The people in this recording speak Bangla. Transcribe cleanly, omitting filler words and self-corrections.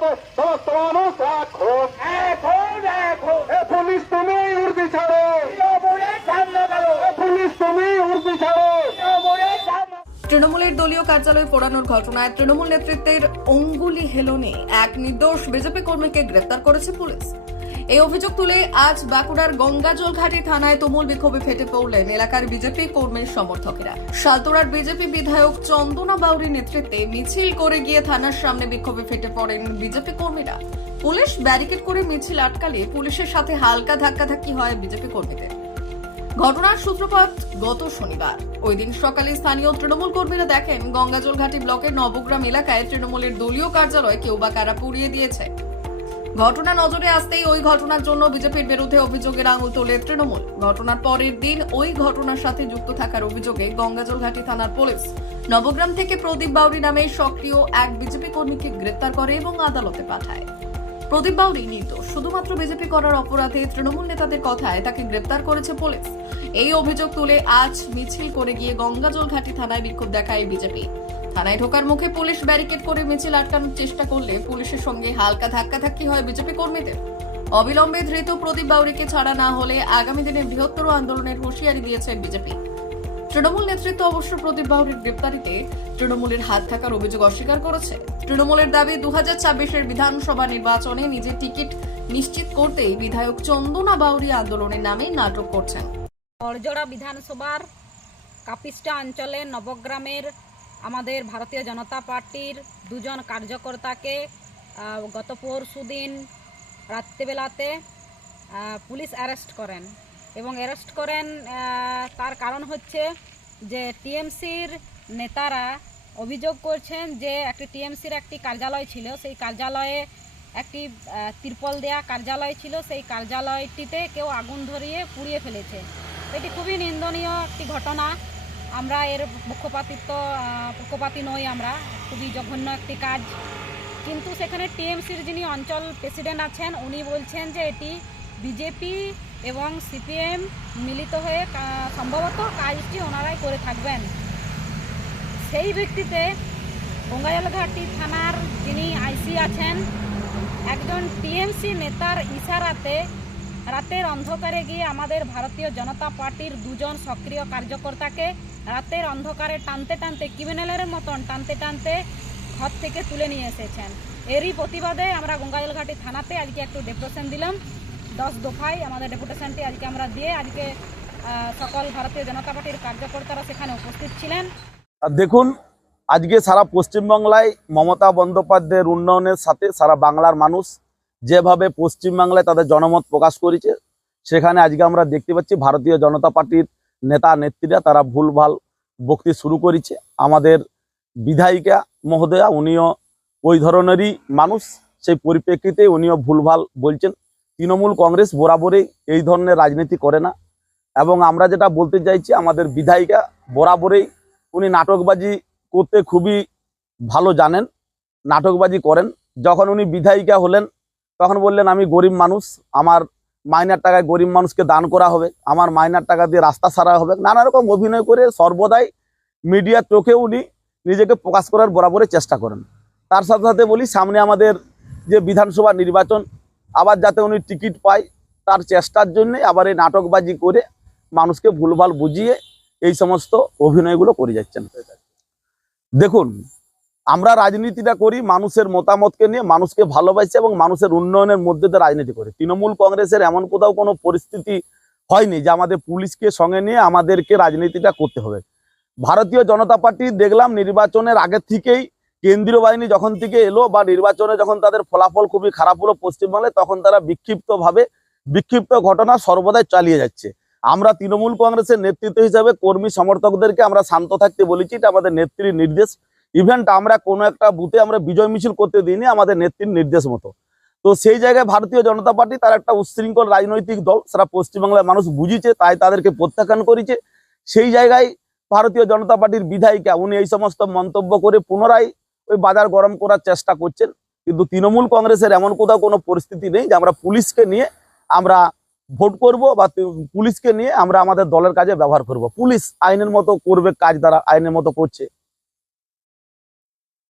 হবে সমস্ত মানুষ এখন এখন এখন পুলিশ তুমি উর্দি ছাড়ো, পুলিশ তুমি উর্দি ছাড়ো। তৃণমূলের দলীয় কার্যালয় পোড়ানোর ঘটনায় তৃণমূল নেতৃত্বের অঙ্গুলি হেলনে এক নির্দোষ বিজেপি কর্মীকে গ্রেফতার করেছে পুলিশ। এই অভিযোগ তুলে আজ বাঁকুড়ার গঙ্গাজলঘাটি থানায় তুমুল বিক্ষোভে ফেটে পড়লেন এলাকার বিজেপি কর্মীর সমর্থকেরা। সালতোড়ার বিজেপি বিধায়ক চন্দনা বাউরির নেতৃত্বে মিছিল করে গিয়ে থানার সামনে বিক্ষোভে ফেটে পড়েন বিজেপি কর্মীরা। পুলিশ ব্যারিকেড করে মিছিল আটকালে পুলিশের সাথে হালকা ধাক্কাধাক্কি হয় বিজেপি কর্মীদের। ঘটনার সূত্রপাত গত শনিবার। ওই দিন সকালে স্থানীয় তৃণমূল কর্মীরা দেখেন গঙ্গাজলঘাটি ব্লকের নবগ্রাম এলাকায় তৃণমূলের দলীয় কার্যালয় কেউ বা কারা পুড়িয়ে দিয়েছে। ঘটনা নজরে আসতেই ওই ঘটনার জন্য বিজেপির বিরুদ্ধে অভিযোগের আঙুল তোলে তৃণমূল। ঘটনার পরের দিন ওই ঘটনার সাথে যুক্ত থাকার অভিযোগে গঙ্গাজলঘাটি থানার পুলিশ নবগ্রাম থেকে প্রদীপ বাউরি নামে সক্রিয় এক বিজেপি কর্মীকে গ্রেফতার করে এবং আদালতে পাঠায়। প্রদীপ বাউরি নির্দোষ, শুধুমাত্র বিজেপি করার অপরাধে তৃণমূল নেতাদের কথায় তাকে গ্রেফতার করেছে পুলিশ। এই অভিযোগ তুলে আজ মিছিল করে গিয়ে গঙ্গাজলঘাটি থানায় বিক্ষোভ দেখায় বিজেপি। থানায় ঢোকার মুখে পুলিশ ব্যারিকেড করে মিছিল আটকানোর চেষ্টা করলে পুলিশের সঙ্গে হালকা ধাক্কাধাক্কি হয় বিজেপি কর্মীদের। অবিলম্বে ধৃত প্রদীপ বাউরিকে ছাড়া না হলে আগামী দিনে বৃহত্তর আন্দোলনের হুঁশিয়ারি দিয়েছে বিজেপি। তৃণমূল নেতৃত্ব অবশ্য প্রদীপ বাউরির গ্রেপ্তারিতে তৃণমূলের হাত থাকার অভিযোগ অস্বীকার করেছে। তৃণমূলের দাবি 2026-এর বিধানসভা নির্বাচনে নিজের টিকিট নিশ্চিত করতেই বিধায়ক চন্দনা বাউরি আন্দোলনের নামে নাটক করছেন। বড়জোড়া বিধানসভার কাপিস্টা অঞ্চলে নবগ্রামের আমাদের ভারতীয় জনতা পার্টির দুজন কার্যকর্তাকে গত পরশুদিন রাত্রিবেলাতে পুলিশ অ্যারেস্ট করেন এবং অ্যারেস্ট করেন তার কারণ হচ্ছে যে টিএমসির নেতারা অভিযোগ করছেন যে একটি টিএমসির একটি কার্যালয় ছিল, সেই কার্যালয়ে একটি তিরপল দেয়া কার্যালয় ছিল, সেই কার্যালয়টিতে কেউ আগুন ধরিয়ে পুড়িয়ে ফেলেছে। এটি খুবই নিন্দনীয় একটি ঘটনা। আমরা এর পক্ষপাতী নই, আমরা খুবই জঘন্য একটি কাজ। কিন্তু সেখানে টিএমসির যিনি অঞ্চল প্রেসিডেন্ট আছেন উনি বলছেন যে এটি বিজেপি এবং সিপিএম মিলিত হয়ে সম্ভবত কাজটি ওনারাই করে থাকবেন। সেই ভিত্তিতে গঙ্গাজলঘাটি থানার যিনি আইসি আছেন একজন টিএমসি নেতার ইশারাতে রাতের অন্ধকারে গিয়ে আমাদের ভারতীয় জনতা পার্টির দুজন সক্রিয় কার্যকর্তাকে রাতের অন্ধকারে টানতে টানতে ক্রিমিনালের মতন টানতে টানতে ঘর থেকে তুলে নিয়ে এসেছেন। এরই প্রতিবাদে আমরা গঙ্গাজলঘাটি থানাতে আজকে একটু ডেপুটেশন দিলাম। 10 দফায় আমাদের ডেপুটেশনটি আজকে আমরা দিয়ে আজকে সকল ভারতীয় জনতা পার্টির কার্যকর্তারা সেখানে উপস্থিত ছিলেন। দেখুন, আজকে সারা পশ্চিমবাংলায় মমতা বন্দ্যোপাধ্যায়ের উন্নয়নের সাথে সারা বাংলার মানুষ যেভাবে পশ্চিমবাংলায় তাদের জনমত প্রকাশ করেছে, সেখানে আজকে আমরা দেখতে পাচ্ছি ভারতীয় জনতা পার্টির নেতা নেত্রীরা তারা ভুলভাল বক্তব্য শুরু করেছে। আমাদের বিধায়িকা মহোদয়া উনিও ওই ধরনেরই মানুষ, সেই পরিপ্রেক্ষিতে উনিও ভুলভাল বলছেন। তৃণমূল কংগ্রেস বরাবরই এই ধরনের রাজনীতি করে না এবং আমরা যেটা বলতে চাইছি আমাদের বিধায়িকা বরাবরই উনি নাটকবাজি করতে খুবই ভালো জানেন, নাটকবাজি করেন। যখন উনি বিধায়িকা হলেন তখন বললেন আমি গরিব মানুষ, আমার মাইনার টাকায় গরিব মানুষকে দান করা হবে, আমার মাইনার টাকা দিয়ে রাস্তা সারা হবে, নানা রকম অভিনয় করে সর্বদাই মিডিয়ার চোখে উনি নিজেকে প্রকাশ করার বরাবরই চেষ্টা করেন। তার সাথে সাথে বলি সামনে আমাদের যে বিধানসভা নির্বাচন, আবার যাতে উনি টিকিট পায় তার চেষ্টার জন্য আবার এই নাটকবাজি করে মানুষকে ভুলভাল বুঝিয়ে এই সমস্ত অভিনয়গুলো করে যাচ্ছেন। দেখুন, আমরা রাজনীতিটা করি মানুষের মতামতকে নিয়ে, মানুষকে ভালোবাসি এবং মানুষের উন্নয়নের মধ্যে দিয়ে রাজনীতি করি। তৃণমূল কংগ্রেসের এমন কোথাও কোনো পরিস্থিতি হয়নি যে আমাদের পুলিশকে সঙ্গে নিয়ে আমাদেরকে রাজনীতিটা করতে হবে। ভারতীয় জনতা পার্টি দেখলাম নির্বাচনের আগে থেকেই কেন্দ্রীয় বাহিনী যখন থেকে এলো বা নির্বাচনে যখন তাদের ফলাফল খুবই খারাপ হলো পশ্চিমবাংলায়, তখন তারা বিক্ষিপ্ত ঘটনা সর্বদাই চালিয়ে যাচ্ছে। আমরা তৃণমূল কংগ্রেসের নেতৃত্ব হিসাবে কর্মী সমর্থকদেরকে আমরা শান্ত থাকতে বলেছি, এটা আমাদের নেত্রীর নির্দেশ। ইভেন্ট আমরা কোনো একটা বুথে আমরা বিজয় মিছিল করতে দিইনি, আমাদের নেত্রীর নির্দেশ মতো। তো সেই জায়গায় ভারতীয় জনতা পার্টি তার একটা উচ্ছৃঙ্খল রাজনৈতিক দল, সারা পশ্চিমবাংলার মানুষ বুঝিছে, তাই তাদেরকে প্রত্যাখ্যান করেছে। সেই জায়গায় ভারতীয় জনতা পার্টির বিধায়িকা উনি এই সমস্ত মন্তব্য করে পুনরায় ওই বাজার গরম করার চেষ্টা করছেন। কিন্তু তৃণমূল কংগ্রেসের এমন কোথাও কোনো পরিস্থিতি নেই যে আমরা পুলিশকে নিয়ে আমরা ভোট করব বা পুলিশকে নিয়ে আমরা আমাদের দলের কাজে ব্যবহার করব। পুলিশ আইনের মতো করবে কাজ, তারা আইনের মতো করছে।